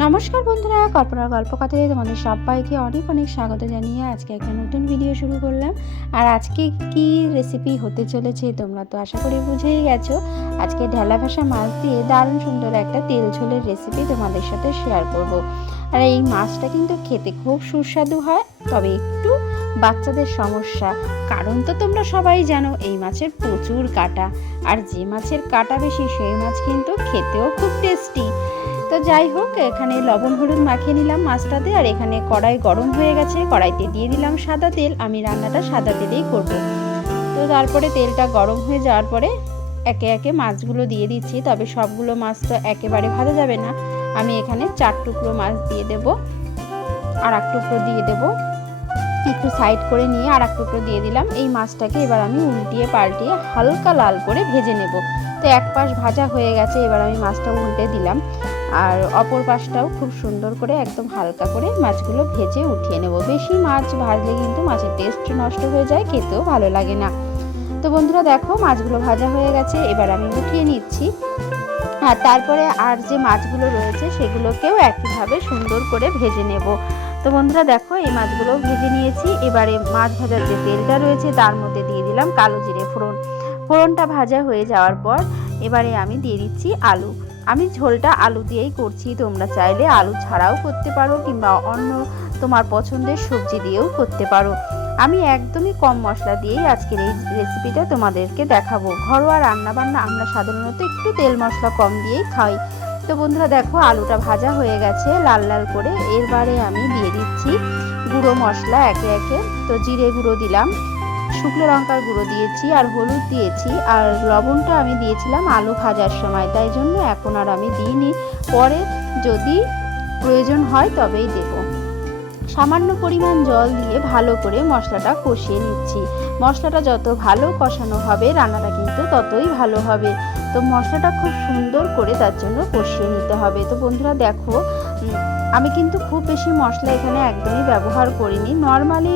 নমস্কার বন্ধুরা, কল্পনার গল্প কথায় তোমাদের সবাইকে অনেক অনেক স্বাগত জানিয়ে আজকে একটা নতুন ভিডিও শুরু করলাম। আর আজকে কি রেসিপি হতে চলেছে তোমরা তো আশা করি বুঝেই গেছো। আজকে ঢেলা ভাষা মাছ দিয়ে দারুণ সুন্দর একটা তেল ঝোলের রেসিপি তোমাদের সাথে শেয়ার করব। আর এই মাছটা কিন্তু খেতে খুব সুস্বাদু হয়, তবে একটু বাচ্চাদের সমস্যা। কারণ তো তোমরা সবাই জানো, এই মাছের প্রচুর কাটা। আর যে মাছের কাটা বেশি, সেই মাছ কিন্তু খেতেও খুব টেস্টি তো যাই হোক, এখানে লবণ, হলুদ মাখিয়ে নিলাম মাছটাতে আর এখানে কড়াই গরম হয়ে গেছে। কড়াইতে দিয়ে দিলাম সাদা তেল। আমি রান্নাটা সাদা তেলেই করব। তো তারপরে তেলটা গরম হয়ে যাওয়ার পরে একে একে মাছগুলো দিয়ে দিচ্ছি। তবে সবগুলো মাছ তো একেবারে ভাজা যাবে না। আমি এখানে চার টুকরো মাছ দিয়ে দেব। আর এক টুকরো দিয়ে দেব। একটু সাইড করে নিয়ে আর এক টুকরো দিয়ে দিলাম। এই মাছটাকে এবার আমি উল্টিয়ে পাল্টিয়ে হালকা লাল করে ভেজে নেব। তো এক পাশ ভাজা হয়ে গেছে। এবার আমি মাছটা উল্টে দিলাম। আর অপর পাশটাও খুব সুন্দর করে একদম হালকা করে মাছগুলো ভেজে উঠিয়ে নেব। বেশি মাছ ভাজলে কিন্তু মাছের টেস্ট নষ্ট হয়ে যায়, খেতেও ভালো লাগে না। তো বন্ধুরা দেখো, মাছগুলো ভাজা হয়ে গেছে, এবার আমি উঠিয়ে নিচ্ছি। আর তারপরে আর যে মাছগুলো রয়েছে, সেগুলোকেও একইভাবে সুন্দর করে ভেজে নেব। তো বন্ধুরা দেখো, এই মাছগুলো ভেজে নিয়েছি। এবারে মাছ ভাজার যে তেলটা রয়েছে, তার মধ্যে দিয়ে দিলাম কালো জিরে ফোড়ন। ফোড়নটা ভাজা হয়ে যাওয়ার পর, এবারে আমি দিয়ে দিচ্ছি আলু। আমি ঝোলটা আলু দিয়েই করছি। তোমরা চাইলে আলু ছাড়াও করতে পারো কিংবা অন্য তোমার পছন্দের সবজি দিয়েও করতে পারো। আমি একদমই কম মশলা দিয়েই আজকের এই রেসিপিটা তোমাদেরকে দেখাবো। ঘরোয়া রান্না বান্না আমরা সাধারণত একটু তেল মশলা কম দিয়েই খাই। তো বন্ধুরা দেখো, আলুটা ভাজা হয়ে গেছে, লাল লাল করে। এরবারে আমি দিয়ে দিচ্ছি গুঁড়ো মশলা একে একে। তো জিরে গুঁড়ো দিলাম। শুকনো লঙ্কার গুঁড়ো দিয়েছি আর হলুদ দিয়েছি। আর লবণটা আমি দিয়েছিলাম আলু ভাজার সময়। তাই জন্য এখন আর আমি দিইনি। পরে যদি প্রয়োজন হয় তবেই দেব। সামান্য পরিমাণ জল দিয়ে ভালো করে মশলাটা কষিয়ে নিচ্ছি। মশলাটা যত ভালো কষানো হবে, রান্নাটা কিন্তু ততই ভালো হবে। তো মশলাটা খুব সুন্দর করে তার জন্য কষিয়ে নিতে হবে। তো বন্ধুরা দেখো আমি কিন্তু খুব বেশি মশলা এখানে একদমই ব্যবহার করিনি। নর্মালি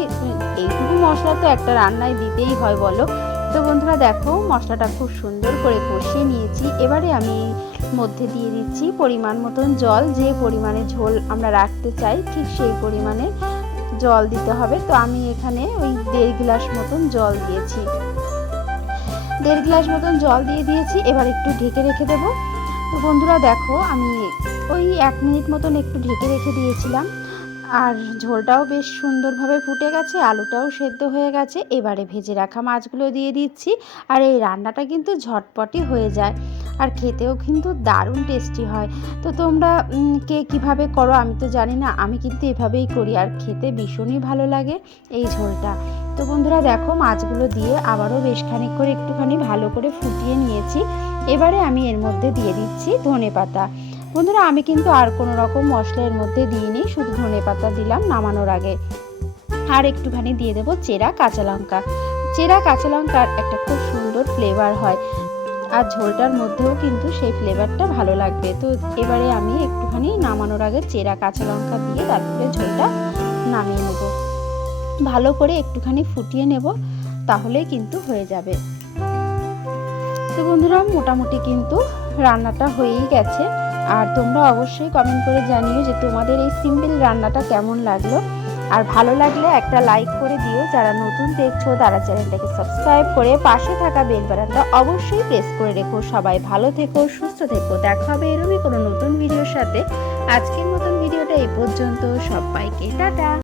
এইটুকু মশলা তো একটা রান্নায় দিতেই হয় বলো। তো বন্ধুরা দেখো, মশলাটা খুব সুন্দর করে কষিয়ে নিয়েছি। এবারে আমি মধ্যে দিয়ে দিচ্ছি পরিমাণ মতন জল। যে পরিমাণে ঝোল আমরা রাখতে চাই, ঠিক সেই পরিমাণে জল দিতে হবে। তো আমি এখানে ওই দেড় গ্লাস মতন জল দিয়েছি। দেড় গ্লাস মতন জল দিয়ে দিয়েছি। এবার একটু ঢেকে রেখে দেবো। তো বন্ধুরা দেখো, আমি ওই এক মিনিট মতন একটু ঢেকে রেখে দিয়েছিলাম। আর ঝোলটাও বেশ সুন্দরভাবে ফুটে গেছে, আলুটাও সেদ্ধ হয়ে গেছে। এবারে ভেজে রাখা মাছগুলো দিয়ে দিচ্ছি। আর এই রান্নাটা কিন্তু ঝটপটই হয়ে যায়। আর খেতেও কিন্তু দারুণ টেস্টি হয়। তো তোমরা কে কীভাবে করো আমি তো জানি না। আমি কিন্তু এভাবেই করি। আর খেতে ভীষণই ভালো লাগে এই ঝোলটা। তো বন্ধুরা, দেখো মাছগুলো দিয়ে আবারও বেশ খানিক করে একটুখানি ভালো করে ফুটিয়ে নিয়েছি। এবারে আমি এর মধ্যে দিয়ে দিচ্ছি ধনে পাতা বন্ধুরা, আমি কিন্তু আর কোনো রকম মশলার মধ্যে দিইনি, শুধু ধনে পাতা দিলাম নামানোর আগে। আর একটুখানি দিয়ে দেবো চেরা কাঁচা লঙ্কা। চেরা কাঁচা লঙ্কার একটা খুব সুন্দর ফ্লেভার হয়। আর ঝোলটার মধ্যেও কিন্তু সেই ফ্লেভারটা ভালো লাগবে। তো এবারে আমি একটুখানি নামানোর আগে চেরা কাঁচা লঙ্কা দিয়ে তারপরে ঝোলটা নামিয়ে নেব। ভালো করে একটুখানি ফুটিয়ে নেব তাহলে কিন্তু হয়ে যাবে। তো বন্ধুরা, মোটামুটি কিন্তু রান্নাটা হয়েই গেছে। আর তোমরা অবশ্যই কমেন্ট করে জানিও যে তোমাদের এই সিম্পল রান্নাটা কেমন লাগল। আর ভালো লাগলে একটা লাইক করে দিও। যারা নতুন দেখছ, তারা চ্যানেলটাকে সাবস্ক্রাইব করে পাশে থাকা বেল বাটনটা অবশ্যই প্রেস করে রেখো। সবাই ভালো থেকো, সুস্থ থেকো। দেখা হবে এরমই কোনো নতুন ভিডিওর সাথে। আজকের মতন ভিডিওটা এই পর্যন্ত। সবাইকে টাটা।